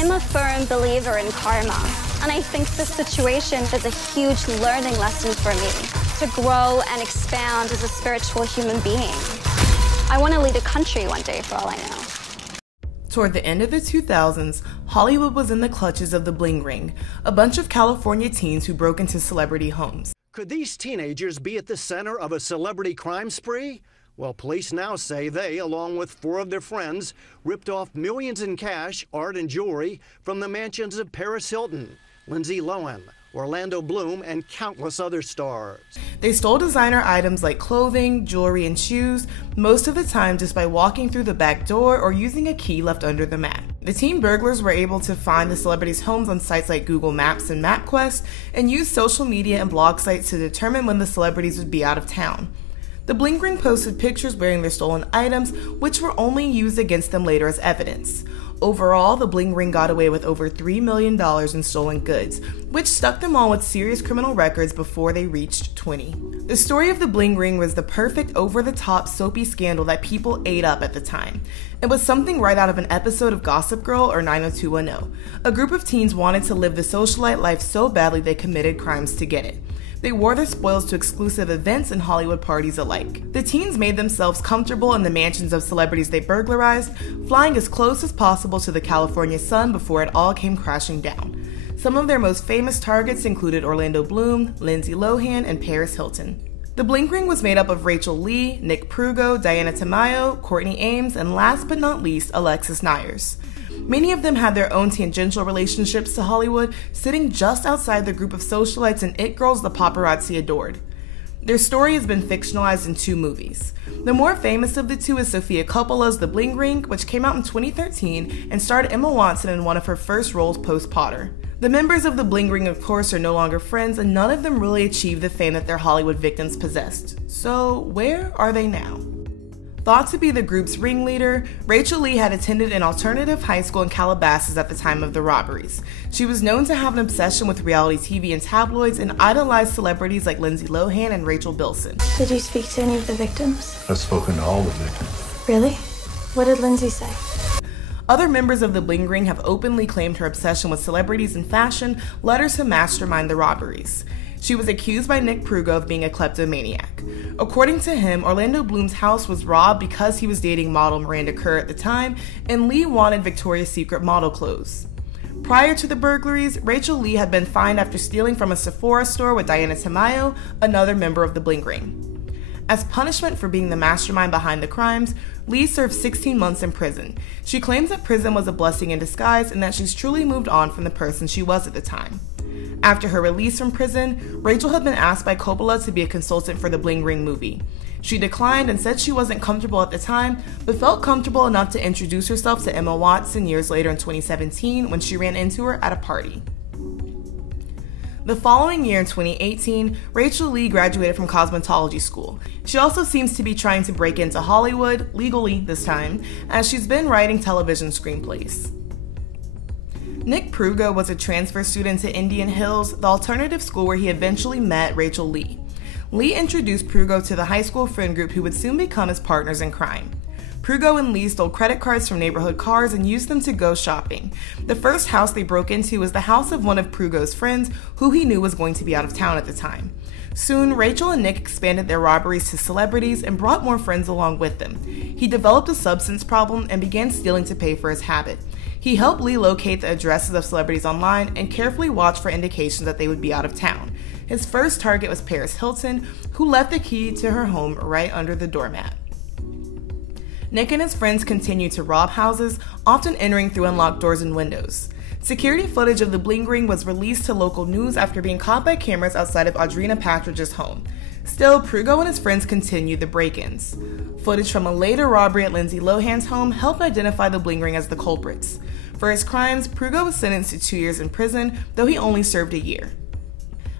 I'm a firm believer in karma, and I think this situation is a huge learning lesson for me to grow and expand as a spiritual human being. I want to lead a country one day, for all I know. Toward the end of the 2000s, Hollywood was in the clutches of the Bling Ring, a bunch of California teens who broke into celebrity homes. Could these teenagers be at the center of a celebrity crime spree? Well, police now say they, along with 4 of their friends, ripped off millions in cash, art, and jewelry from the mansions of Paris Hilton, Lindsay Lohan, Orlando Bloom, and countless other stars. They stole designer items like clothing, jewelry, and shoes, most of the time just by walking through the back door or using a key left under the mat. The teen burglars were able to find the celebrities' homes on sites like Google Maps and MapQuest and use social media and blog sites to determine when the celebrities would be out of town. The Bling Ring posted pictures wearing their stolen items, which were only used against them later as evidence. Overall, the Bling Ring got away with over $3 million in stolen goods, which stuck them all with serious criminal records before they reached 20. The story of the Bling Ring was the perfect over-the-top soapy scandal that people ate up at the time. It was something right out of an episode of Gossip Girl or 90210. A group of teens wanted to live the socialite life so badly they committed crimes to get it. They wore their spoils to exclusive events and Hollywood parties alike. The teens made themselves comfortable in the mansions of celebrities they burglarized, flying as close as possible to the California sun before it all came crashing down. Some of their most famous targets included Orlando Bloom, Lindsay Lohan, and Paris Hilton. The Bling Ring was made up of Rachel Lee, Nick Prugo, Diana Tamayo, Courtney Ames, and last but not least, Alexis Neiers. Many of them had their own tangential relationships to Hollywood, sitting just outside the group of socialites and it girls the paparazzi adored. Their story has been fictionalized in 2 movies. The more famous of the 2 is Sofia Coppola's The Bling Ring, which came out in 2013 and starred Emma Watson in one of her first roles post-Potter. The members of the Bling Ring, of course, are no longer friends, and none of them really achieved the fame that their Hollywood victims possessed. So, where are they now? Thought to be the group's ringleader, Rachel Lee had attended an alternative high school in Calabasas at the time of the robberies. She was known to have an obsession with reality TV and tabloids and idolized celebrities like Lindsay Lohan and Rachel Bilson. Did you speak to any of the victims? I've spoken to all the victims. Really? What did Lindsay say? Other members of the Bling Ring have openly claimed her obsession with celebrities and fashion led her to mastermind the robberies. She was accused by Nick Prugo of being a kleptomaniac. According to him, Orlando Bloom's house was robbed because he was dating model Miranda Kerr at the time, and Lee wanted Victoria's Secret model clothes. Prior to the burglaries, Rachel Lee had been fined after stealing from a Sephora store with Diana Tamayo, another member of the Bling Ring. As punishment for being the mastermind behind the crimes, Lee served 16 months in prison. She claims that prison was a blessing in disguise and that she's truly moved on from the person she was at the time. After her release from prison, Rachel had been asked by Coppola to be a consultant for the Bling Ring movie. She declined and said she wasn't comfortable at the time, but felt comfortable enough to introduce herself to Emma Watson years later in 2017 when she ran into her at a party. The following year in 2018, Rachel Lee graduated from cosmetology school. She also seems to be trying to break into Hollywood, legally this time, as she's been writing television screenplays. Nick Prugo was a transfer student to Indian Hills, the alternative school where he eventually met Rachel Lee. Lee introduced Prugo to the high school friend group who would soon become his partners in crime. Prugo and Lee stole credit cards from neighborhood cars and used them to go shopping. The first house they broke into was the house of one of Prugo's friends, who he knew was going to be out of town at the time. Soon, Rachel and Nick expanded their robberies to celebrities and brought more friends along with them. He developed a substance problem and began stealing to pay for his habit. He helped Lee locate the addresses of celebrities online and carefully watched for indications that they would be out of town. His first target was Paris Hilton, who left the key to her home right under the doormat. Nick and his friends continued to rob houses, often entering through unlocked doors and windows. Security footage of the Bling Ring was released to local news after being caught by cameras outside of Audrina Patridge's home. Still, Prugo and his friends continued the break-ins. Footage from a later robbery at Lindsay Lohan's home helped identify the Bling Ring as the culprits. For his crimes, Prugo was sentenced to 2 years in prison, though he only served a year.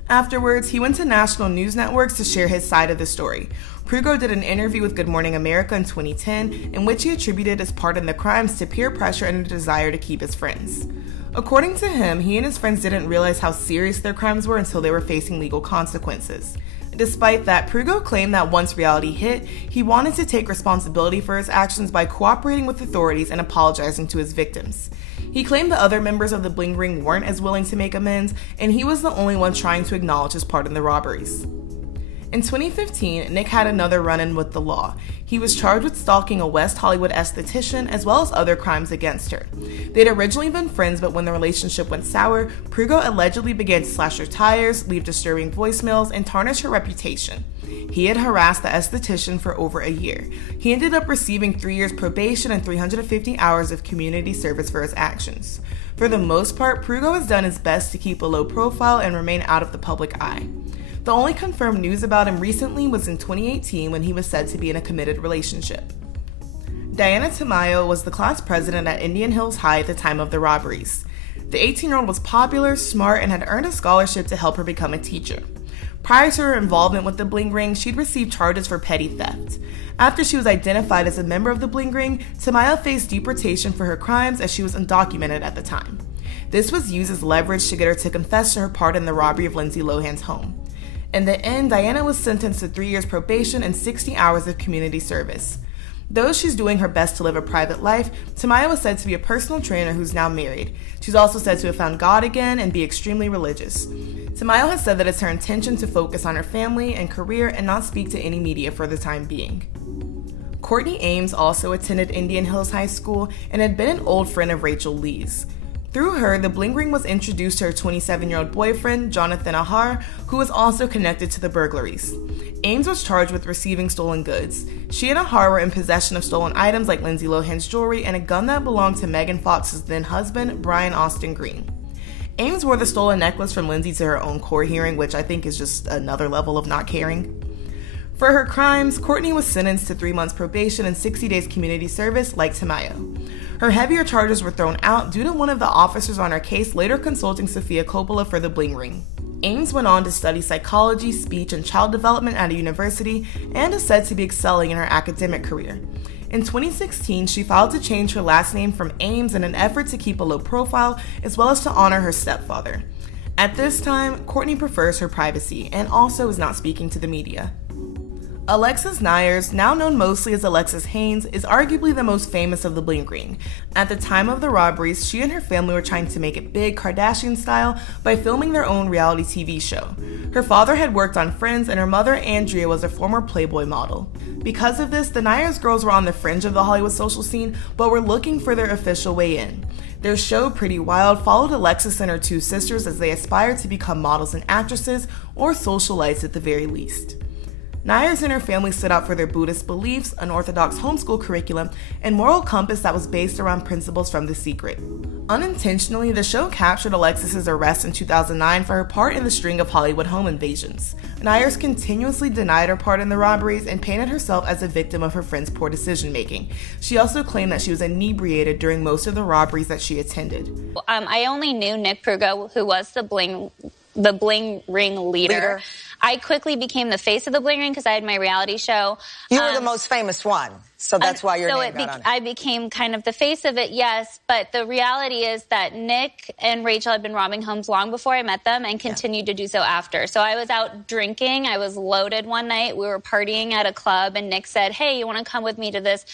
Afterwards, he went to national news networks to share his side of the story. Prugo did an interview with Good Morning America in 2010, in which he attributed his part in the crimes to peer pressure and a desire to keep his friends. According to him, he and his friends didn't realize how serious their crimes were until they were facing legal consequences. Despite that, Prugo claimed that once reality hit, he wanted to take responsibility for his actions by cooperating with authorities and apologizing to his victims. He claimed the other members of the Bling Ring weren't as willing to make amends, and he was the only one trying to acknowledge his part in the robberies. In 2015, Nick had another run-in with the law. He was charged with stalking a West Hollywood esthetician as well as other crimes against her. They'd originally been friends, but when the relationship went sour, Prugo allegedly began to slash her tires, leave disturbing voicemails, and tarnish her reputation. He had harassed the esthetician for over a year. He ended up receiving 3 years probation and 350 hours of community service for his actions. For the most part, Prugo has done his best to keep a low profile and remain out of the public eye. The only confirmed news about him recently was in 2018 when he was said to be in a committed relationship. Diana Tamayo was the class president at Indian Hills High at the time of the robberies. The 18-year-old was popular, smart, and had earned a scholarship to help her become a teacher. Prior to her involvement with the Bling Ring, she'd received charges for petty theft. After she was identified as a member of the Bling Ring, Tamayo faced deportation for her crimes as she was undocumented at the time. This was used as leverage to get her to confess to her part in the robbery of Lindsay Lohan's home. In the end, Diana was sentenced to 3 years probation and 60 hours of community service. Though she's doing her best to live a private life, Tamayo was said to be a personal trainer who's now married. She's also said to have found God again and be extremely religious. Tamayo has said that it's her intention to focus on her family and career and not speak to any media for the time being. Courtney Ames also attended Indian Hills High School and had been an old friend of Rachel Lee's. Through her, the Bling Ring was introduced to her 27-year-old boyfriend, Jonathan Ahar, who was also connected to the burglaries. Ames was charged with receiving stolen goods. She and Ahar were in possession of stolen items like Lindsay Lohan's jewelry and a gun that belonged to Megan Fox's then-husband, Brian Austin Green. Ames wore the stolen necklace from Lindsay to her own court hearing, which I think is just another level of not caring. For her crimes, Courtney was sentenced to 3 months probation and 60 days community service like Tamayo. Her heavier charges were thrown out due to one of the officers on her case later consulting Sofia Coppola for the Bling Ring. Ames went on to study psychology, speech, and child development at a university and is said to be excelling in her academic career. In 2016, she filed to change her last name from Ames in an effort to keep a low profile as well as to honor her stepfather. At this time, Courtney prefers her privacy and also is not speaking to the media. Alexis Neiers, now known mostly as Alexis Haines, is arguably the most famous of the Bling Ring. At the time of the robberies, she and her family were trying to make it big Kardashian style by filming their own reality TV show. Her father had worked on Friends and her mother, Andrea, was a former Playboy model. Because of this, the Neiers girls were on the fringe of the Hollywood social scene, but were looking for their official way in. Their show, Pretty Wild, followed Alexis and her two sisters as they aspired to become models and actresses, or socialites at the very least. Neiers and her family stood out for their Buddhist beliefs, an Orthodox homeschool curriculum, and moral compass that was based around principles from The Secret. Unintentionally, the show captured Alexis's arrest in 2009 for her part in the string of Hollywood home invasions. Neiers continuously denied her part in the robberies and painted herself as a victim of her friend's poor decision-making. She also claimed that she was inebriated during most of the robberies that she attended. I only knew Nick Prugo, who was the Bling Ring leader. I quickly became the face of the Bling Ring because I had my reality show. You were the most famous one, so that's why your name got on it. I became kind of the face of it, yes, but the reality is that Nick and Rachel had been robbing homes long before I met them and continued to do so after. So I was out drinking. I was loaded one night. We were partying at a club, and Nick said, hey, you want to come with me to this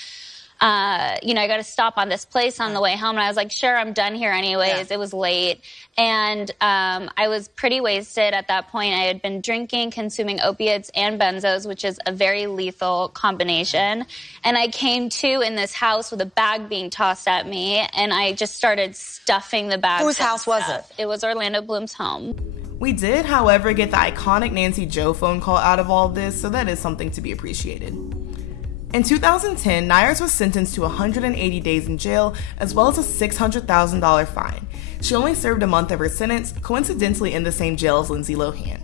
I got to stop on this place on the way home. And I was like, sure, I'm done here anyways. It was late. And I was pretty wasted at that point. I had been drinking, consuming opiates and benzos, which is a very lethal combination. And I came to in this house with a bag being tossed at me, and I just started stuffing the bag. Whose house was it? It was Orlando Bloom's home. We did, however, get the iconic Nancy Joe phone call out of all this, so that is something to be appreciated. In 2010, Neiers was sentenced to 180 days in jail, as well as a $600,000 fine. She only served a month of her sentence, coincidentally in the same jail as Lindsay Lohan.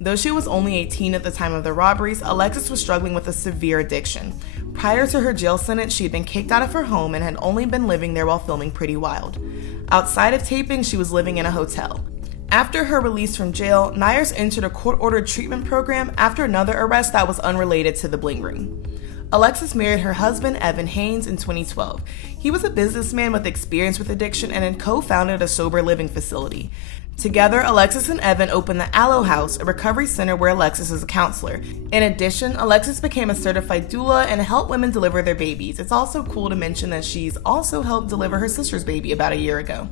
Though she was only 18 at the time of the robberies, Alexis was struggling with a severe addiction. Prior to her jail sentence, she had been kicked out of her home and had only been living there while filming Pretty Wild. Outside of taping, she was living in a hotel. After her release from jail, Neiers entered a court-ordered treatment program after another arrest that was unrelated to the Bling Ring. Alexis married her husband, Evan Haines, in 2012. He was a businessman with experience with addiction and had co-founded a sober living facility. Together, Alexis and Evan opened the Aloe House, a recovery center where Alexis is a counselor. In addition, Alexis became a certified doula and helped women deliver their babies. It's also cool to mention that she's also helped deliver her sister's baby about a year ago.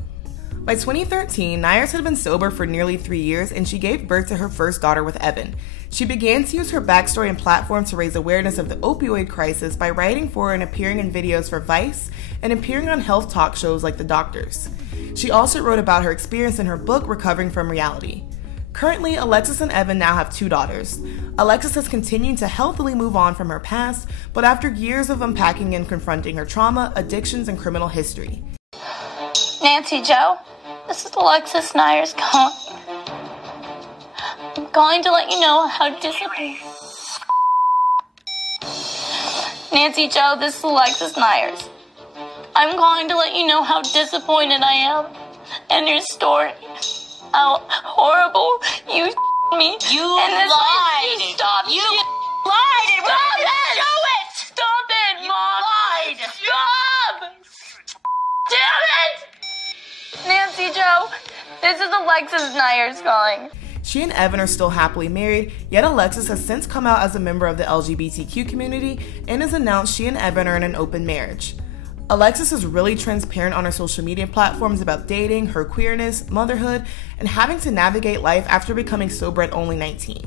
By 2013, Neiers had been sober for nearly 3 years, and she gave birth to her first daughter with Evan. She began to use her backstory and platform to raise awareness of the opioid crisis by writing for and appearing in videos for Vice and appearing on health talk shows like The Doctors. She also wrote about her experience in her book, Recovering from Reality. Currently, Alexis and Evan now have 2 daughters. Alexis has continued to healthily move on from her past, but after years of unpacking and confronting her trauma, addictions, and criminal history. Nancy Joe, this is Alexis Neiers calling. I'm calling to let you know how disappointed. Nancy Joe, this is Alexis Neiers. I'm calling to let you know how disappointed I am in your story. How horrible you me. You lied. You stopped. You lied. Stop it. Show it. Stop it, You Mom. lied. Stop. Damn it. Nancy Joe, this is Alexis Neiers calling. She and Evan are still happily married, yet Alexis has since come out as a member of the LGBTQ community and has announced she and Evan are in an open marriage. Alexis is really transparent on her social media platforms about dating, her queerness, motherhood, and having to navigate life after becoming sober at only 19.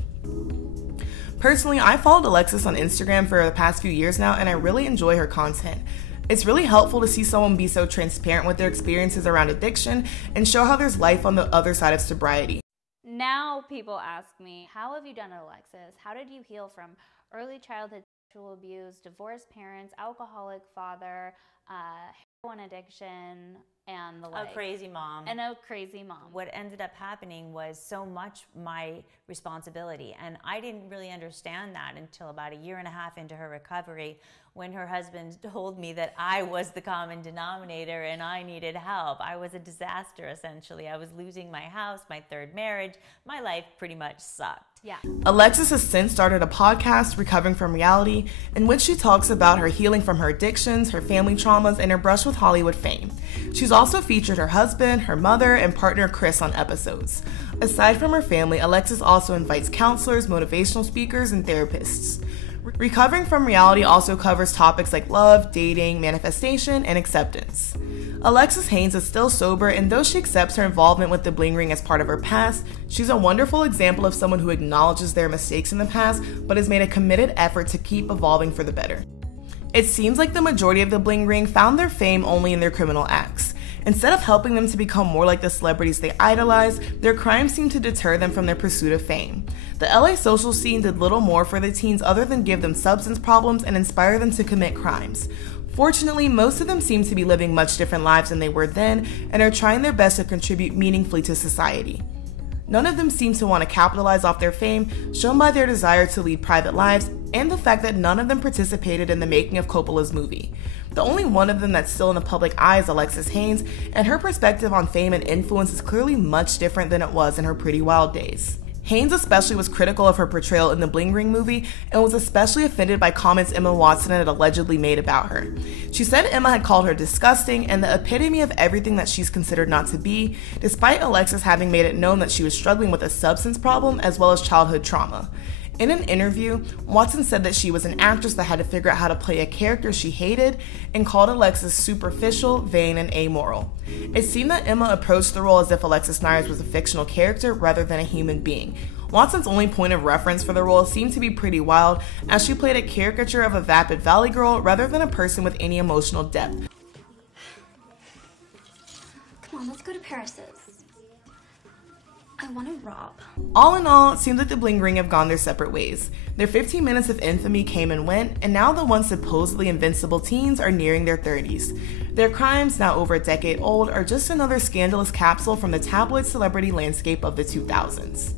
Personally, I followed Alexis on Instagram for the past few years now, and I really enjoy her content. It's really helpful to see someone be so transparent with their experiences around addiction and show how there's life on the other side of sobriety. Now people ask me, how have you done it, Alexis? How did you heal from early childhood sexual abuse, divorced parents, alcoholic father, heroin addiction, and the like? A crazy mom. And a crazy mom. What ended up happening was so much my responsibility, and I didn't really understand that until about 1.5 years into her recovery, when her husband told me that I was the common denominator and I needed help. I was a disaster, essentially. I was losing my house, my 3rd marriage. My life pretty much sucked. Yeah. Alexis has since started a podcast, Recovering from Reality, in which she talks about her healing from her addictions, her family traumas, and her brush with Hollywood fame. She's also featured her husband, her mother, and partner Chris on episodes. Aside from her family, Alexis also invites counselors, motivational speakers, and therapists. Recovering from Reality also covers topics like love, dating, manifestation, and acceptance. Alexis Haines is still sober, and though she accepts her involvement with the Bling Ring as part of her past, she's a wonderful example of someone who acknowledges their mistakes in the past, but has made a committed effort to keep evolving for the better. It seems like the majority of the Bling Ring found their fame only in their criminal acts. Instead of helping them to become more like the celebrities they idolize, their crimes seem to deter them from their pursuit of fame. The LA social scene did little more for the teens other than give them substance problems and inspire them to commit crimes. Fortunately, most of them seem to be living much different lives than they were then and are trying their best to contribute meaningfully to society. None of them seem to want to capitalize off their fame, shown by their desire to lead private lives and the fact that none of them participated in the making of Coppola's movie. The only one of them that's still in the public eye is Alexis Haines, and her perspective on fame and influence is clearly much different than it was in her Pretty Wild days. Haines especially was critical of her portrayal in the Bling Ring movie and was especially offended by comments Emma Watson had allegedly made about her. She said Emma had called her disgusting and the epitome of everything that she's considered not to be, despite Alexis having made it known that she was struggling with a substance problem as well as childhood trauma. In an interview, Watson said that she was an actress that had to figure out how to play a character she hated and called Alexis superficial, vain, and amoral. It seemed that Emma approached the role as if Alexis Neiers was a fictional character rather than a human being. Watson's only point of reference for the role seemed to be Pretty Wild, as she played a caricature of a vapid valley girl rather than a person with any emotional depth. Come on, let's go to Paris's. I want to rob. All in all, it seems like the Bling Ring have gone their separate ways. Their 15 minutes of infamy came and went, and now the once supposedly invincible teens are nearing their 30s. Their crimes, now over a decade old, are just another scandalous capsule from the tabloid celebrity landscape of the 2000s.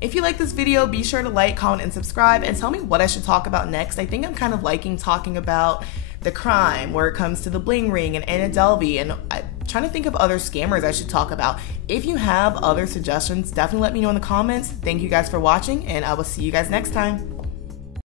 If you like this video, be sure to like, comment, and subscribe, and tell me what I should talk about next. I think I'm kind of liking talking about the crime where it comes to the Bling Ring and Anna Delvey, and I'm trying to think of other scammers I should talk about. If you have other suggestions, definitely let me know in the comments. Thank you guys for watching, and I will see you guys next time.